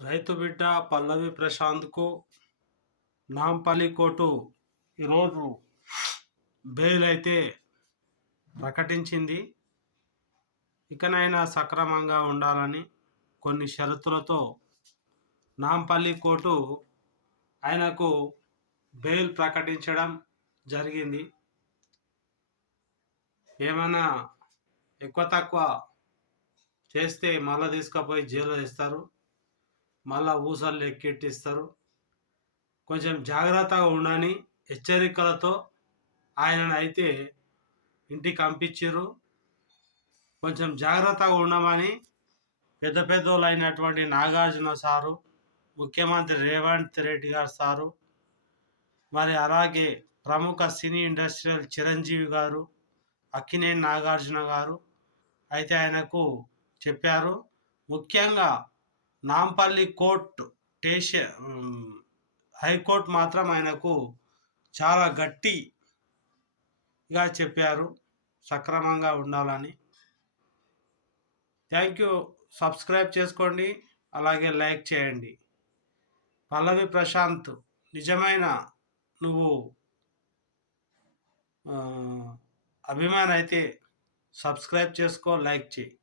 రైతు బిడ్డ పల్లవి ప్రశాంత్కు నాంపల్లి కోర్టు ఈరోజు బెయిల్ అయితే ప్రకటించింది. ఇకనైనా సక్రమంగా ఉండాలని కొన్ని షరతులతో నాంపల్లి కోర్టు ఆయనకు బెయిల్ ప్రకటించడం జరిగింది. ఏమైనా ఎక్కువ తక్కువ చేస్తే మళ్ళీ తీసుకుపోయి జైల్లో ఇస్తారు మళ్ళా ఊసలు ఎక్కెట్టిస్తారు కొంచెం జాగ్రత్తగా ఉండని హెచ్చరికలతో ఆయనను అయితే ఇంటికి పంపించారు కొంచెం జాగ్రత్తగా ఉండమని పెద్ద పెద్దోళ్ళు అయినటువంటి నాగార్జున సారు ముఖ్యమంత్రి రేవంత్ రెడ్డి గారు సారు మరి అలాగే ప్రముఖ సినీ ఇండస్ట్రియల్ చిరంజీవి గారు అక్కినేని నాగార్జున గారు అయితే ఆయనకు చెప్పారు. ముఖ్యంగా నాంపల్లి కోర్టు స్టేషన్ హైకోర్టు మాత్రం ఆయనకు చాలా గట్టిగా చెప్పారు. సక్రమంగా ఉండాలని. Thank you. సబ్స్క్రైబ్ చేసుకోండి. అలాగే లైక్ చేయండి. పల్లవి ప్రశాంత్ నిజమైన నువ్వు అభిమాన్ అయితే సబ్స్క్రైబ్ చేసుకో లైక్ చేయి.